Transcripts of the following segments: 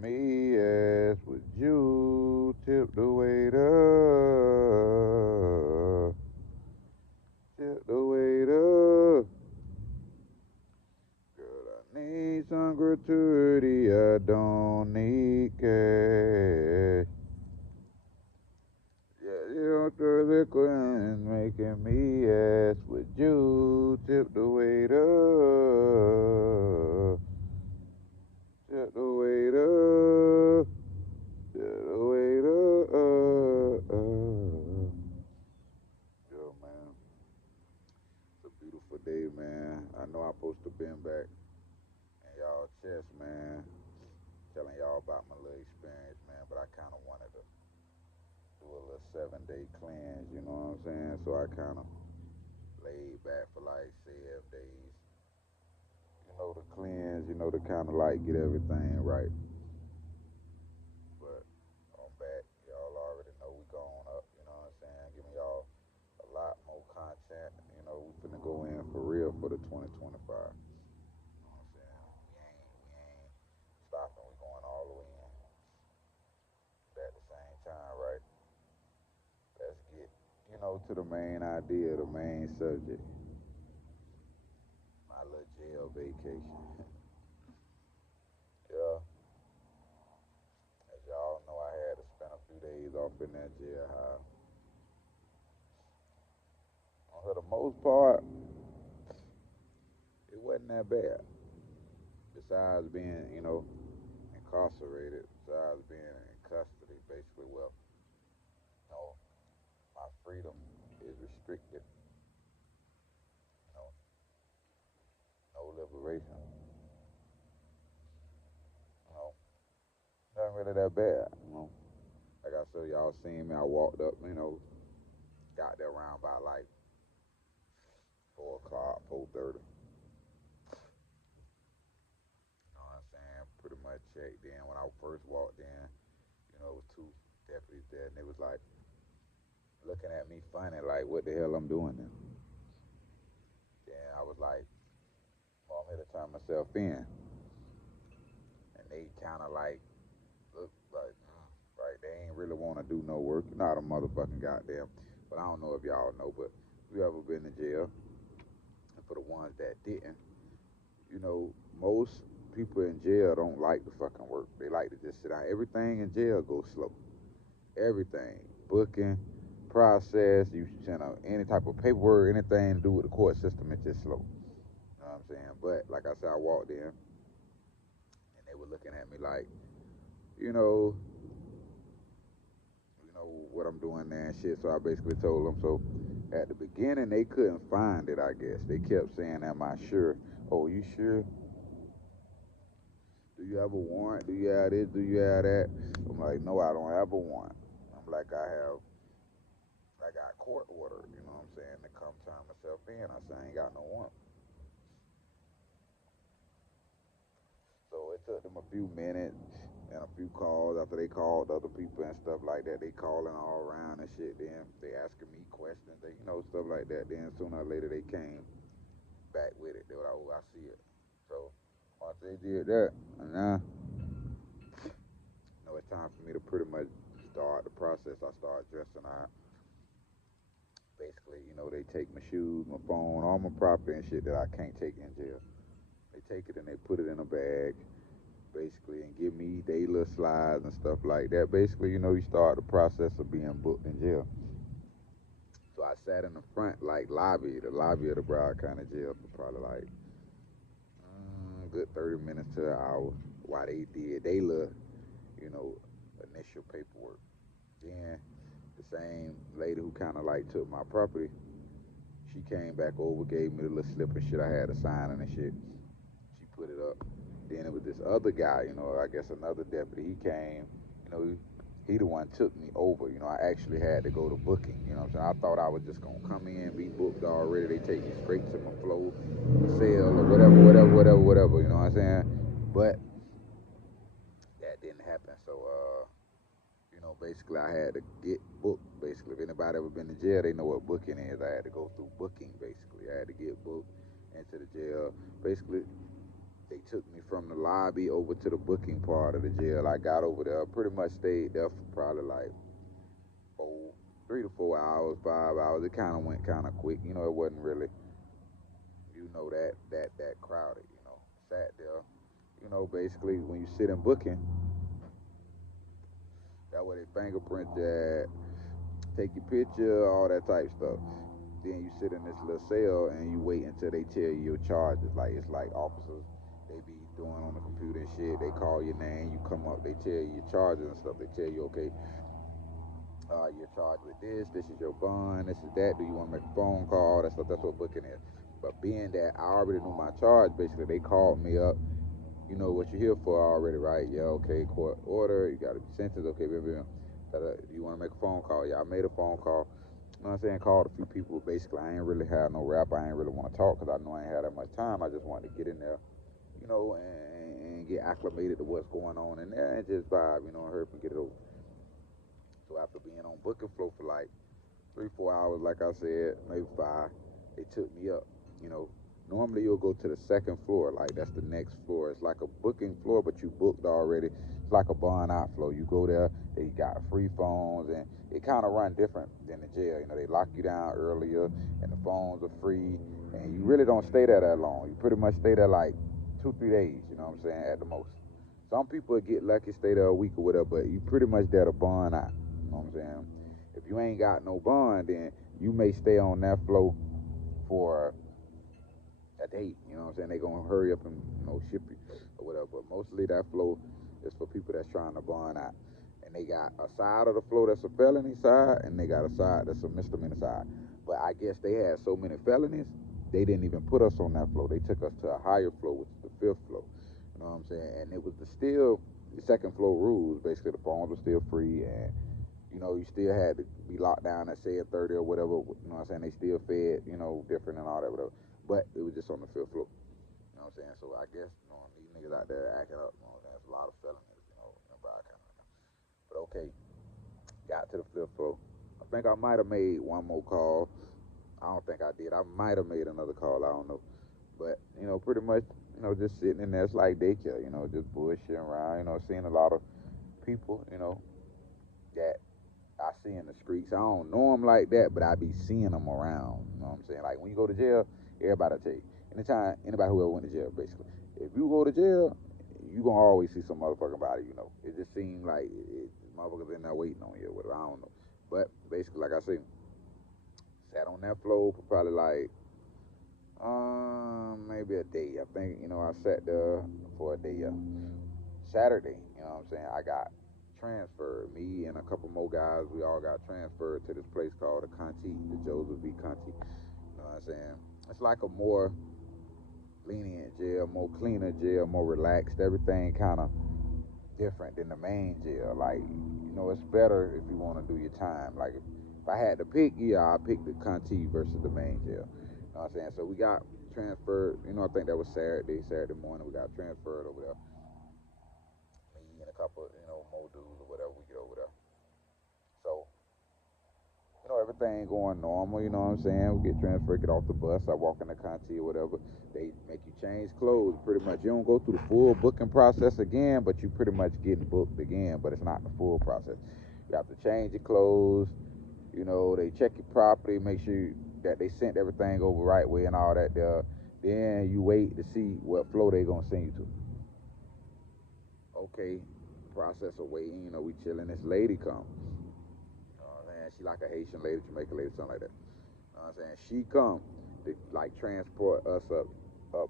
me as would you tip the waiter? Tip the waiter. Girl, I need some gratuity. I don't need cash. Yeah, you don't throw liquor and making me ask, would you tip the waiter? Tip the waiter. Tip the waiter. Yo, man, it's a beautiful day, man. I know I'm supposed to been back in y'all chest, man, telling y'all about my little experience, man, but I kind of wanted to do a little 7 day cleanse, you know what I'm saying? So I kind of laid back for like 7 days, to cleanse, to kind of like get everything right. But I'm back. Y'all already know we going up, you know what I'm saying? Giving y'all a lot more content. We finna go in for real for the 2025. You know what I'm saying? We ain't stopping. We going all the way in. But at the same time, right? Let's get, to the main idea, the main subject. My little jail vacation. Yeah, as y'all know, I had to spend a few days off in that jailhouse. For the most part, it wasn't that bad. Besides being, incarcerated, besides being in custody, basically, well, know, my freedom is restricted. You no liberation. You know, Nothing really that bad. Like I said, y'all seen me. I walked up. Got there around by like 4 o'clock, 4:30. You know what I'm saying? Pretty much checked in. When I first walked in, it was two deputies there, and they was like looking at me funny, like, what the hell I'm doing there? Then I was like, well, I'm here to turn myself in, and they kind of like look like, right, they ain't really want to do no work. Not a motherfucking goddamn. But I don't know if y'all know, but if you ever been to jail, and for the ones that didn't, most people in jail don't like to fucking work. They like to just sit down. Everything in jail goes slow. Everything, booking, process, you send out any type of paperwork, anything to do with the court system, it's just slow. You know what I'm saying? But like I said, I walked in and they were looking at me like, you know, what I'm doing there and shit. So I basically told them. So at the beginning, they couldn't find it. I guess they kept saying, "Am I sure? Oh, you sure? Do you have a warrant? Do you have this? Do you have that?" I'm like, "No, I don't have a warrant." I'm like, I got court order. You know what I'm saying? To come turn myself in. I said, I ain't got no warrant. So it took them a few minutes and a few calls after they called other people and stuff like that. They calling all around and shit. Then they asking me questions. They, stuff like that. Then sooner or later they came back with it. They were like, oh, I see it. So once they did that, and now, it's time for me to pretty much start the process. I start dressing out. Basically, they take my shoes, my phone, all my property and shit that I can't take in jail. They take it and they put it in a bag, basically, and give me day little slides and stuff like that. Basically, you start the process of being booked in jail. So I sat in the front, like the lobby of the Broward County Jail for probably like good 30 minutes to an hour while they did they little, you know, initial paperwork. Then the same lady who kind of like took my property, she came back over, gave me the little slip and shit I had to sign and shit. She put it up. Then it was this other guy, I guess another deputy. He came, you know, he the one took me over. I actually had to go to booking. You know what I'm saying? I thought I was just gonna come in, be booked already. They take you straight to my flow, cell or whatever. You know what I'm saying? But that didn't happen. So basically I had to get booked. Basically, if anybody ever been to jail, they know what booking is. I had to go through booking. Basically, I had to get booked into the jail. Basically, They took me from the lobby over to the booking part of the jail. I got over there, pretty much stayed there for probably like 3 to 4 hours, 5 hours. It kind of went kind of quick. It wasn't really, that crowded. Sat there. Basically when you sit in booking, that way they fingerprint you at, take your picture, all that type stuff. Then you sit in this little cell and you wait until they tell you your charges. Like it's like officers, they be doing on the computer and shit. They call your name, you come up, they tell you your charges and stuff. They tell you, okay, you're charged with this. This is your bond. This is that. Do you want to make a phone call? That's what booking is. But being that I already knew my charge, basically they called me up. You know what you're here for already, right? Yeah, okay, court order. You got to be sentenced. Okay, baby. Do you want to make a phone call? Yeah, I made a phone call. You know what I'm saying? Called a few people. Basically, I ain't really had no rap. I ain't really want to talk because I know I ain't had that much time. I just wanted to get in there, and get acclimated to what's going on in there and just vibe, and hurry up and get it over. So after being on booking flow for like 3, 4 hours, like I said, maybe 5, they took me up. You know, Normally you'll go to the second floor, like that's the next floor. It's like a booking floor, but you booked already. It's like a bond out floor. You go there, they got free phones, and it kind of run different than the jail. They lock you down earlier, and the phones are free, and you really don't stay there that long. You pretty much stay there like 2, 3 days. You know what I'm saying, at the most. Some people get lucky, stay there a week or whatever, but you pretty much there to bond out. You know what I'm saying? If you ain't got no bond, then you may stay on that floor for a date. You know what I'm saying? They gonna hurry up and ship you or whatever. But mostly that flow is for people that's trying to bond out. And they got a side of the flow that's a felony side, and they got a side that's a misdemeanor side. But I guess they had so many felonies, they didn't even put us on that flow. They took us to a higher flow, which is the fifth flow. You know what I'm saying? And it was the second flow rules. Basically, the phones were still free, and you still had to be locked down at say at 30 or whatever. You know what I'm saying? They still fed, different and all that, whatever. But it was just on the fifth floor. You know what I'm saying? So I guess these niggas out there acting up. There's a lot of felonies. But okay, got to the fifth floor. I think I might have made one more call. I don't think I did. I might have made another call. I don't know. But pretty much, just sitting in there. It's like daycare. Just bullshitting around. Seeing a lot of people. That I see in the streets. I don't know them like that, but I be seeing them around. You know what I'm saying? Like when you go to jail, everybody tell you. Anytime anybody who ever went to jail, basically, if you go to jail, you gonna always see some motherfucking body. It just seems like motherfuckers in there waiting on you or whatever. I don't know, but basically, like I said, sat on that floor for probably like maybe a day. I think I sat there for a day. Saturday, what I'm saying, I got transferred. Me and a couple more guys, we all got transferred to this place called the Conti, the Joseph V. Conti. You know what I'm saying? It's like a more lenient jail, more cleaner jail, more relaxed. Everything kind of different than the main jail. Like, it's better if you want to do your time. Like, if I had to pick, yeah, I pick the Conti versus the main jail. You know what I'm saying? So we got transferred. I think that was Saturday morning. We got transferred over there. Me and a couple, more dudes or whatever. We get over there. So everything going normal, you know what I'm saying? We get transferred, get off the bus, I walk in the Conti or whatever. They make you change clothes pretty much. You don't go through the full booking process again, but you pretty much getting booked again, but it's not the full process. You have to change your clothes, they check your property, make sure that they sent everything over right way and all that there. Then you wait to see what flow they gonna send you to. Okay, process of waiting, we chilling, this lady comes. She like a Haitian lady, Jamaican lady, something like that. You know what I'm saying? She come to like transport us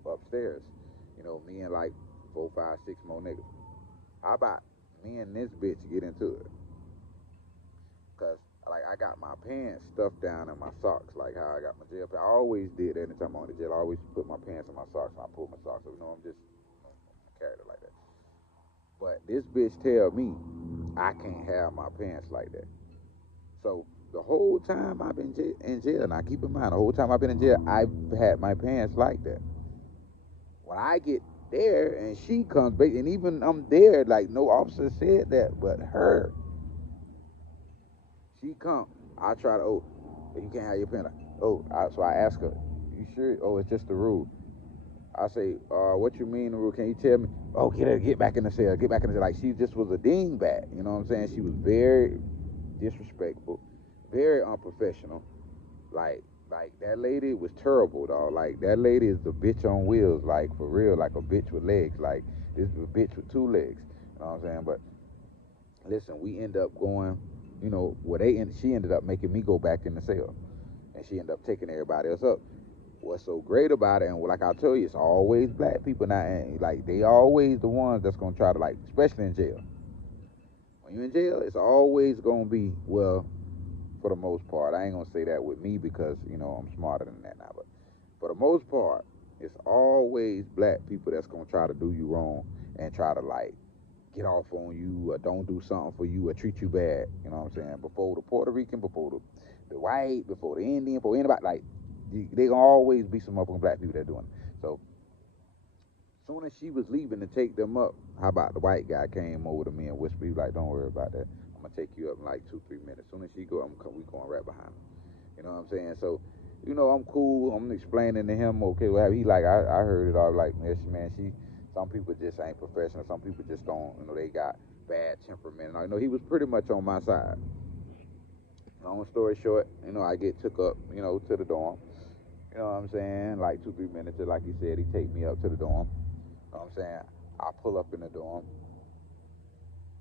upstairs. Me and like 4, 5, 6 more niggas. How about me and this bitch get into it? Cause like I got my pants stuffed down in my socks, like how I got my jail pants. I always did that anytime I'm on the jail. I always put my pants in my socks and I pull my socks up. I'm just a character like that. But this bitch tell me I can't have my pants like that. So the whole time I've been in jail, now keep in mind, the whole time I've been in jail, I've had my pants like that. When I get there and she comes back, and even I'm there, like no officer said that, but her, she come. I try to, you can't have your pants. So I ask her, you sure? Oh, it's just the rule. I say, what you mean, Rue? Can you tell me? Oh, get back in the cell, get back in the cell. Like, she just was a dingbat, you know what I'm saying? She was very disrespectful, very unprofessional. Like, that lady was terrible, dog. Like, that lady is the bitch on wheels, like, for real, like a bitch with legs. Like, this is a bitch with two legs, you know what I'm saying? But listen, we end up going, she ended up making me go back in the cell, and she ended up taking everybody else up. What's so great about it, and like I tell you, it's always black people now, and like they always the ones that's gonna try to, like, especially in jail. When you're in jail, it's always gonna be, well, for the most part. I ain't gonna say that with me because I'm smarter than that now, but for the most part, it's always black people that's gonna try to do you wrong and try to, like, get off on you or don't do something for you or treat you bad. You know what I'm saying? Before the Puerto Rican, before the white, before the Indian, before anybody, like, they gonna always be some motherfucking black people that doing it. So soon as she was leaving to take them up, how about the white guy came over to me and whispered, he was like, "Don't worry about that. I'm gonna take you up in like 2-3 minutes. Soon as she go, we going right behind her." You know what I'm saying? So, I'm cool. I'm explaining to him, okay, well, he like, I heard it all. Like, yes, man, some people just ain't professional. Some people just don't, they got bad temperament. And he was pretty much on my side. Long story short, I get took up, to the dorm. You know what I'm saying? Like 2-3 minutes, like he said, he take me up to the dorm. You know what I'm saying? I pull up in the dorm.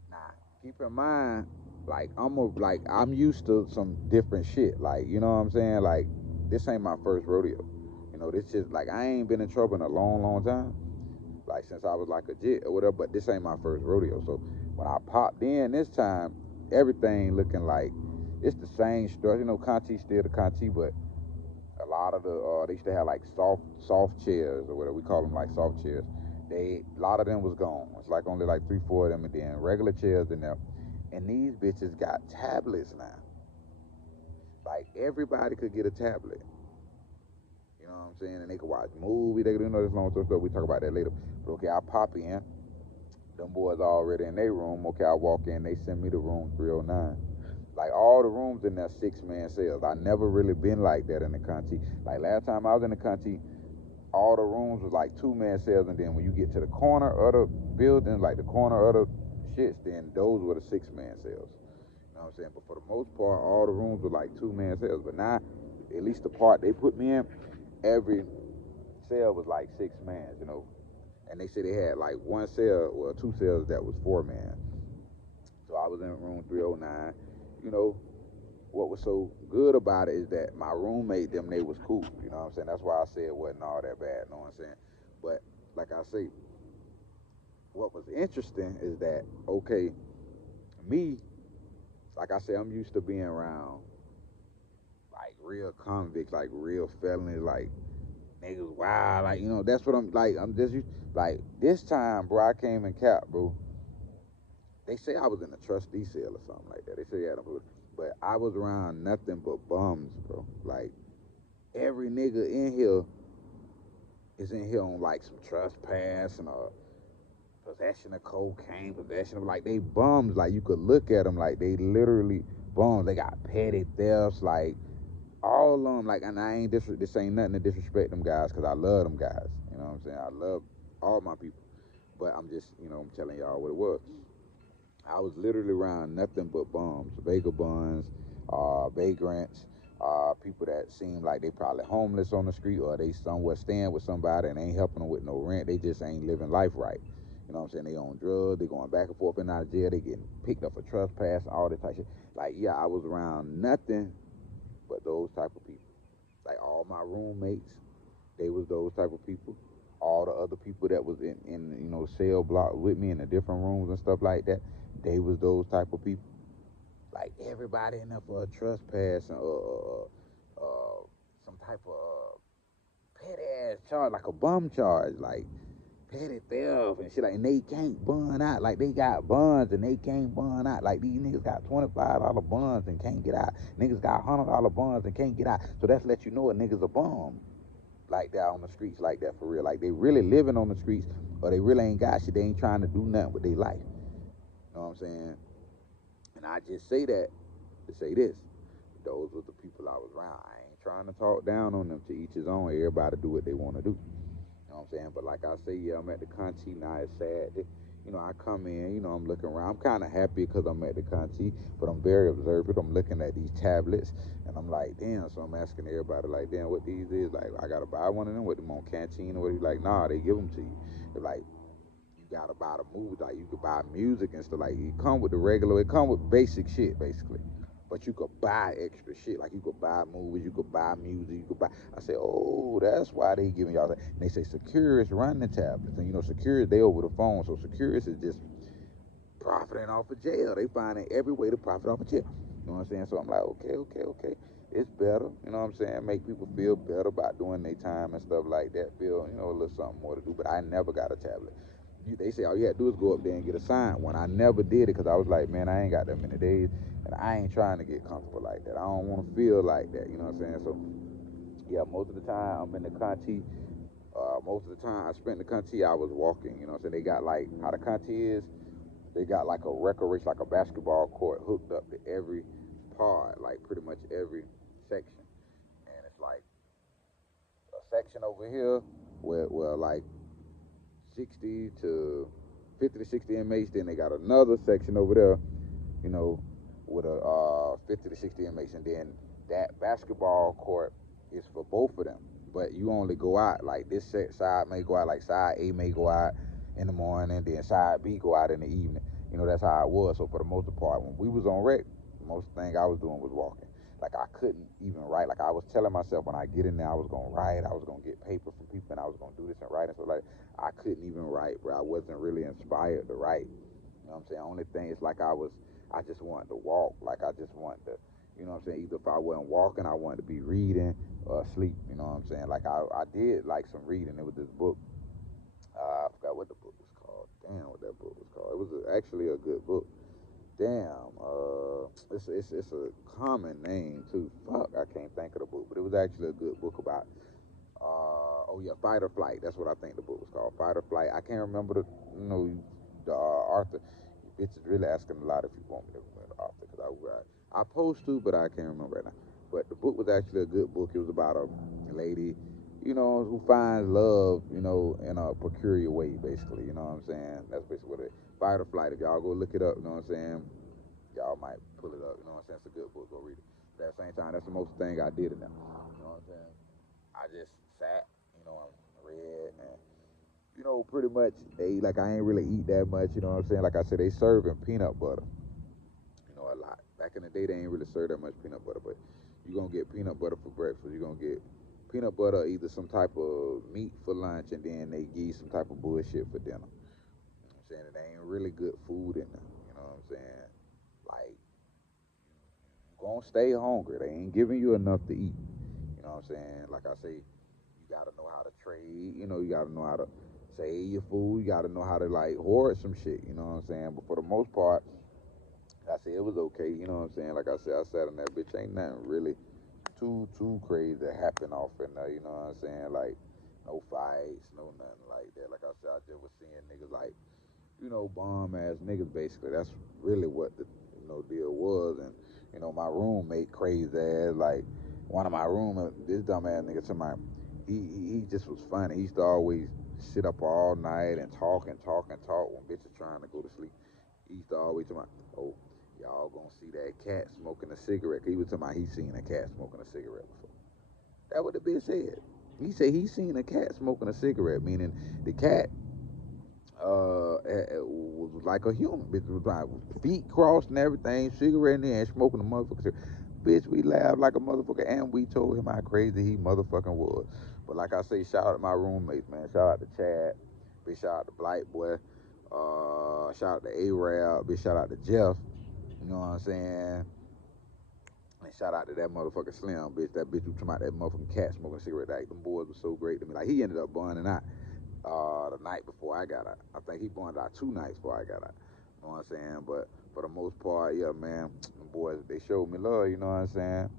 Nah, keep in mind, like, I'm used to some different shit. Like, you know what I'm saying? Like, this ain't my first rodeo. This just, like, I ain't been in trouble in a long, long time. Like, since I was like a jit or whatever, but this ain't my first rodeo. So when I popped in this time, everything looking like it's the same structure. Conti's still the Conti, but a lot of they used to have like soft chairs or whatever we call them, like soft chairs. A lot of them was gone. It's like only like 3-4 of them, and then regular chairs in there. And these bitches got tablets now. Like, everybody could get a tablet. You know what I'm saying? And they could watch movies. They could do this long story stuff. We talk about that later. But okay, I pop in. Them boys already in their room. Okay, I walk in. They send me to room 309. Like, all the rooms in there 6-man cells. I never really been like that in the Conti. Like, last time I was in the Conti, all the rooms was like 2-man cells, and then when you get to the corner of the building, like the corner of the shits, then those were the 6-man cells. You know what I'm saying? But for the most part, all the rooms were like 2-man cells. But now, at least the part they put me in, every cell was like 6 mans. And they said they had like one cell, well, 2 cells that was 4 man. So I was in room 309. You know, what was so good about it is that my roommate, they was cool. You know what I'm saying? That's why I said it wasn't all that bad. You know what I'm saying? But like I say, what was interesting is that, okay, me, like I said, I'm used to being around like real convicts, like real felonies, like niggas wild, like, that's what I'm like. I'm just used, like, this time, bro, I came in cap, bro. They say I was in a trustee cell or something like that. They say, yeah, but I was around nothing but bums, bro. Like, every nigga in here is in here on like some trespass and possession of cocaine, possession of, like, they bums. Like, you could look at them like they literally bums. They got petty thefts, like, all of them. Like, and I ain't this ain't nothing to disrespect them guys, because I love them guys. You know what I'm saying? I love all my people. But I'm just, I'm telling y'all what it was. I was literally around nothing but bums, vagabonds, vagrants, people that seem like they probably homeless on the street, or they somewhere staying with somebody and ain't helping them with no rent. They just ain't living life right. You know what I'm saying? They on drugs, they going back and forth in and out of jail, they getting picked up for trespass and all that type of shit. Like, yeah, I was around nothing but those type of people. Like, all my roommates, they was those type of people. All the other people that was in cell block with me in the different rooms and stuff like that, they was those type of people. Like, everybody in there for a trespass and some type of petty ass charge, like a bum charge, like petty theft and shit. Like, and they can't bond out. Like, they got bonds and they can't bond out. Like, these niggas got $25 bonds and can't get out. Niggas got $100 bonds and can't get out. So that's let you know a nigga's a bum like that on the streets, like that, for real. Like, they really living on the streets, or they really ain't got shit. They ain't trying to do nothing with their life. You know what I'm saying? And I just say that to say this. Those were the people I was around. I ain't trying to talk down on them, to each his own. Everybody do what they want to do. You know what I'm saying? But like I say, yeah, I'm at the Conti now. It's sad. I come in, I'm looking around. I'm kind of happy because I'm at the Conti, but I'm very observant. I'm looking at these tablets, and I'm like, damn. So I'm asking everybody, like, damn, what these is? Like, I got to buy one of them with them on Canteen or what? He's like, nah, they give them to you. They're like, you got to buy the movie. Like, you could buy music and stuff. Like, it come with basic shit, basically. But you could buy extra shit. Like, you could buy movies, you could buy music, you could buy. I say, oh, that's why they giving y'all that. And they say Securus run the tablets. And, Securus, they over the phone. So Securus is just profiting off of jail. They finding every way to profit off of jail. You know what I'm saying? So I'm like, okay, okay, okay. It's better. You know what I'm saying? Make people feel better about doing their time and stuff like that. Feel, a little something more to do. But I never got a tablet. They say all you had to do is go up there and get a signed one. I never did it because I was like, man, I ain't got that many days. And I ain't trying to get comfortable like that. I don't want to feel like that. You know what I'm saying? So, yeah, most of the time I'm in the Conti. Most of the time I spent in the Conti, I was walking. You know what I'm saying? They got like, how the Conti is, they got like a recreation, like a basketball court hooked up to every part, like pretty much every section. And it's like a section over here where like 60 to 50 to 60 inmates. Then they got another section over there, you know, with a 50 to 60 inmates. And then that basketball court is for both of them. But you only go out, like this side may go out, like side A may go out in the morning, then side B go out in the evening. That's how it was. So for the most part, when we was on rec, the most thing I was doing was walking. Like I couldn't even write. Like I was telling myself when I get in there, I was gonna write. I was gonna get paper from people, and I was gonna do this and write. And so like I couldn't even write, bro. I wasn't really inspired to write. You know what I'm saying? Only thing is like I just wanted to walk. Like I just wanted to, Either if I wasn't walking, I wanted to be reading or sleep. You know what I'm saying? Like I did like some reading. It was this book. I forgot what the book was called. Damn, what that book was called. It was actually a good book. Damn, it's a common name too. Fuck, I can't think of the book, but it was actually a good book about. Oh yeah, Fight or Flight. That's what I think the book was called. Fight or Flight. I can't remember the author. Bitch is really asking a lot if you want me to remember the author because I post to, but I can't remember right now. But the book was actually a good book. It was about a lady, who finds love, in a peculiar way, basically. You know what I'm saying? That's basically what it is. Fight or Flight. If y'all go look it up, you know what I'm saying? Y'all might pull it up. You know what I'm saying? It's a good book. Go read it. But at the same time, that's the most thing I did in there. You know what I'm saying? I just sat, and read and pretty much they like I ain't really eat that much, you know what I'm saying? Like I said, they serving peanut butter, a lot. Back in the day they ain't really serve that much peanut butter, but you're gonna get peanut butter for breakfast, you're gonna get peanut butter, either some type of meat for lunch, and then they give you some type of bullshit for dinner. You know what I'm saying? It ain't really good food in there, you know what I'm saying? Like you gonna stay hungry. They ain't giving you enough to eat. You know what I'm saying? Like I say, you gotta know how to trade. You gotta know how to save your food. You gotta know how to like hoard some shit. You know what I'm saying? But for the most part, I say it was okay. You know what I'm saying? Like I said, I sat in that bitch. Ain't nothing really too crazy that happened off in there. You know what I'm saying? Like no fights, no nothing like that. Like I said, I just was seeing niggas like bomb ass niggas. Basically, that's really what the deal was. And my roommate crazy ass like one of my roommates, this dumb ass nigga to my he just was funny. He used to always sit up all night and talk and talk and talk when bitches trying to go to sleep. He used to always tell me, oh, y'all gonna see that cat smoking a cigarette. He was talking about he seen a cat smoking a cigarette before. That what the bitch said. He said he seen a cat smoking a cigarette, meaning the cat was like a human. Bitch was like feet crossed and everything, cigarette in there and smoking a motherfucker. Bitch, we laughed like a motherfucker, and we told him how crazy he motherfucking was. But like I say, shout out to my roommates, man. Shout out to Chad. Big shout out to Blight Boy. Shout out to A-Rab. Big shout out to Jeff. You know what I'm saying? And shout out to that motherfucker Slim, bitch. That bitch who talking about that motherfucking cat smoking a cigarette. Like, them boys were so great to me. Like, he ended up burning out the night before I got out. I think he burned out 2 nights before I got out. You know what I'm saying? But for the most part, yeah, man, them boys, they showed me love, you know what I'm saying?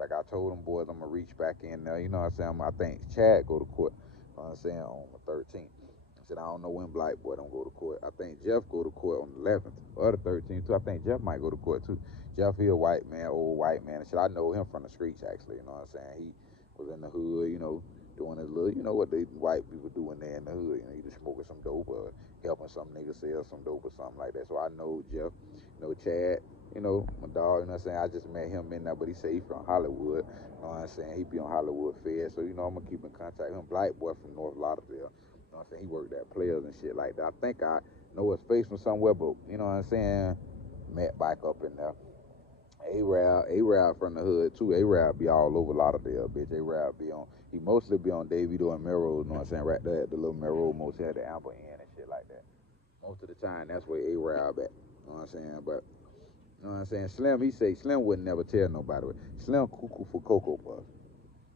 Like I told them boys, I'm going to reach back in there, you know what I'm saying? I think Chad go to court, you know what I'm saying, on the 13th. I said, I don't know when Black Boy don't go to court. I think Jeff go to court on the 11th or the 13th, too. I think Jeff might go to court, too. Jeff, he a white man, old white man. And shit, I know him from the streets, actually, you know what I'm saying? He was in the hood, doing his little, you know what they white people do when they're in the hood, you know, either smoking some dope or helping some nigga sell some dope or something like that. So I know Jeff, you know, Chad, you know, my dog, you know what I'm saying? I just met him in there, but he say he from Hollywood, you know what I'm saying? He be on Hollywood Fed, so, you know, I'm gonna keep in contact with him. Black boy from North Lauderdale, you know what I'm saying? He worked at Players and shit like that. I think I know his face from somewhere, but, you know what I'm saying? Met back up in there. A-Rab from the hood too. A-Rab be all over Lauderdale, bitch. A-Rab be on, he mostly be on Davido and Melrose, you know what I'm saying? Right there at the little Melrose, mostly had the Amber Inn and shit like that. Most of the time, that's where A-Rab at, you know what I'm saying? But, you know what I'm saying? Slim, he say Slim wouldn't never tell nobody. Slim cuckoo for Cocoa Puffs.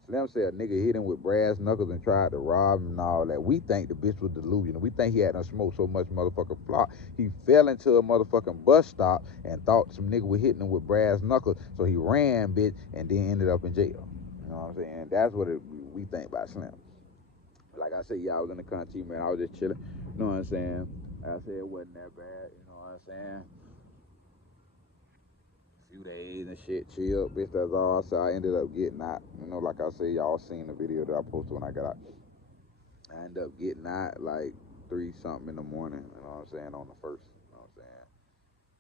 Slim said a nigga hit him with brass knuckles and tried to rob him and all that. We think the bitch was delusional. We think he had done smoked so much motherfucking flop. He fell into a motherfucking bus stop and thought some nigga was hitting him with brass knuckles. So he ran, bitch, and then ended up in jail. You know what I'm saying? That's what we think about Slim. Like I said, yeah, I was in the country, man. I was just chilling. You know what I'm saying? Like I said, it wasn't that bad. You know what I'm saying? Few days and shit, chill, bitch, that's all. So I ended up getting out. You know, like I said, y'all seen the video that I posted when I got out. I ended up getting out like 3 something in the morning, you know what I'm saying, on the first, you know what I'm saying.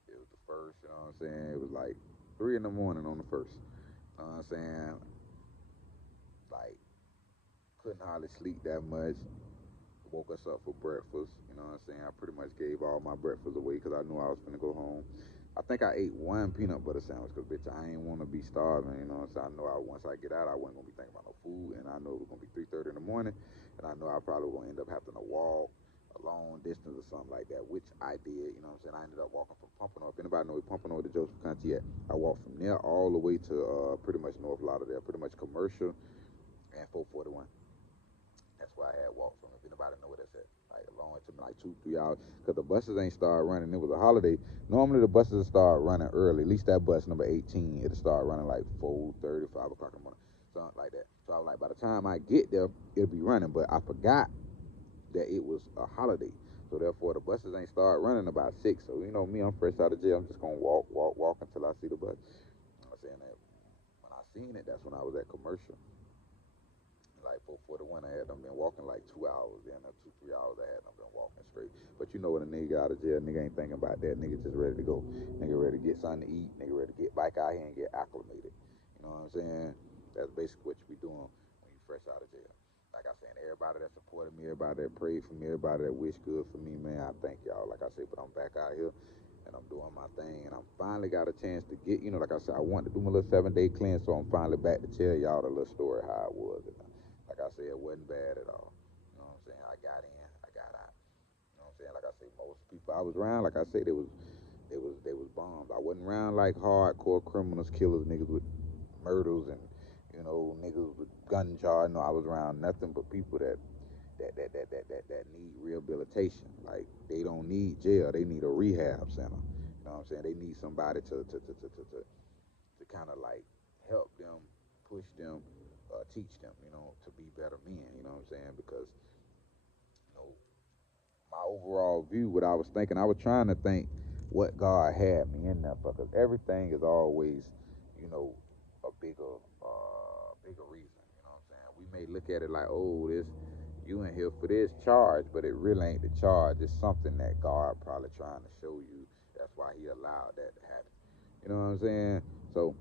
It was the first, you know what I'm saying. It was like 3 in the morning on the first. You know what I'm saying? Like, couldn't hardly sleep that much. Woke us up for breakfast, you know what I'm saying. I pretty much gave all my breakfast away because I knew I was gonna go home. I think I ate 1 peanut butter sandwich because, bitch, I ain't want to be starving, you know what I'm saying. I know once I get out, I wasn't going to be thinking about no food, and I know it was going to be 3:30 in the morning, and I know I probably was going to end up having to walk a long distance or something like that, which I did, you know what I'm saying. I ended up walking from Pompano. If anybody know where Pompano, the Joseph County at, I walked from there all the way to pretty much North Lauderdale, pretty much Commercial and 441. That's why I had walked from. If anybody know where that's at, like long, it took me like 2-3 hours because the buses ain't started running. It was a holiday. Normally the buses start running early. At least that bus number 18, it'll start running like 4:30, 5 o'clock in the morning, something like that. So I was like, by the time I get there, it'll be running. But I forgot that it was a holiday. So therefore the buses ain't start running about 6. So you know me, I'm fresh out of jail. I'm just gonna walk until I see the bus. You know what I'm saying? That when I seen it, that's when I was at Commercial. Like 441, I had them been walking like 2 hours. Then 2-3 hours, I had them been walking straight. But you know when a nigga out of jail, nigga ain't thinking about that. Nigga just ready to go. Nigga ready to get something to eat. Nigga ready to get back out here and get acclimated. You know what I'm saying? That's basically what you be doing when you fresh out of jail. Like I said, everybody that supported me, everybody that prayed for me, everybody that wished good for me, man, I thank y'all. Like I said, but I'm back out here and I'm doing my thing, and I'm finally got a chance to get, you know, like I said, I wanted to do my little 7-day cleanse, so I'm finally back to tell y'all the little story how it was. Like I said, it wasn't bad at all. You know what I'm saying? I got in, I got out. You know what I'm saying? Like I say, most people I was around, like I said, they was bombs. I wasn't around like hardcore criminals, killers, niggas with murders and, you know, niggas with gun charge. No, I was around nothing but people that need rehabilitation. Like they don't need jail, they need a rehab center. You know what I'm saying? They need somebody to kind of like help them, push them, teach them, you know, to be better men. You know what I'm saying? Because you know, my overall view, what I was thinking, I was trying to think what God had me in there for, because everything is always, you know, a bigger reason. You know what I'm saying? We may look at it like, oh, this you in here for this charge, but it really ain't the charge. It's something that God probably trying to show you. That's why He allowed that to happen. You know what I'm saying? So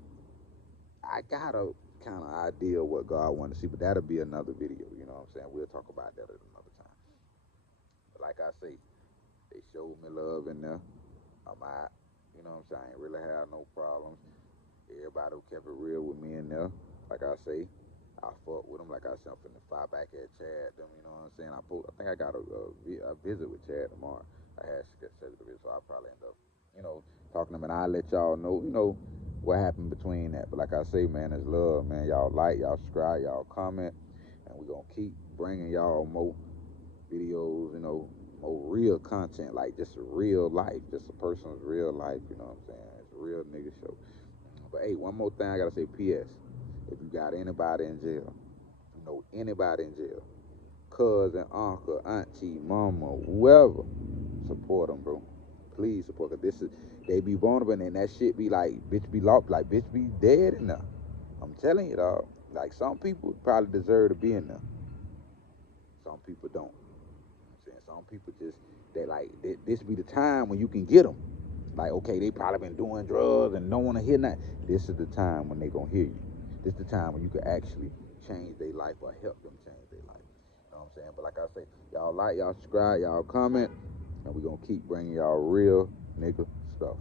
I got a kind of idea of what God wanted to see, but that'll be another video. You know what I'm saying? We'll talk about that at another time. But like I say, they showed me love in there. I'm out. You know what I'm saying? I ain't really have no problems. Everybody who kept it real with me in there. Like I say, I fought with them. Like I said, I'm finna fire back at Chad. Them, you know what I'm saying? I think I got a visit with Chad tomorrow. I had scheduled a visit, so I'll probably end up, you know, talking to them, and I'll let y'all know, you know, what happened between that. But like I say, man, it's love, man. Y'all like, y'all subscribe, y'all comment, and we're gonna keep bringing y'all more videos, you know, more real content, like just a real life, just a person's real life, you know what I'm saying? It's a real nigga show. But hey, one more thing I gotta say, P.S. If you got anybody in jail, you know anybody in jail, cousin, uncle, auntie, mama, whoever, support them, bro. Please support, cause this is, they be vulnerable, and that shit be like, bitch be locked, like bitch be dead in there. I'm telling you, dog. Like some people probably deserve to be in there. Some people don't. I'm saying some people just this be the time when you can get them. Like, okay, they probably been doing drugs and don't want to hear nothing. This is the time when they gonna hear you. This is the time when you can actually change their life or help them change their life. You know what I'm saying? But like I say, y'all like, y'all subscribe, y'all comment, and we gonna keep bringing y'all real nigga stuff.